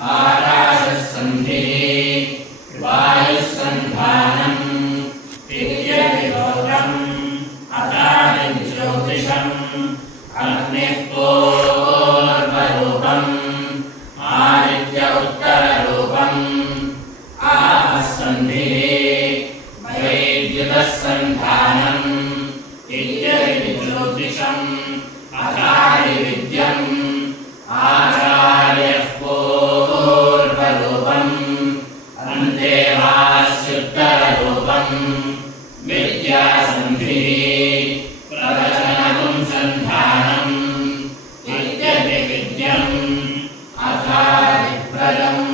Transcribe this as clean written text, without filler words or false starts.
आकाशः सन्धिः वायुः सन्धानम् इत्यभिरोधम् अकारिं ज्योतिषम् अग्निः पूर्वरूपम् आदित्य उत्तररूपम् आपः सन्धिः वैद्युतः सन्धानम् इत्यभिः ज्योतिषम् अकारिविद्यम् आचार्यः पूर्वरूपम् अन्तेवास्युत्तररूपम् विद्यासन्धिः प्रवचनगुं सन्धानम् इत्यभिविद्यम् अकारिप्रदम्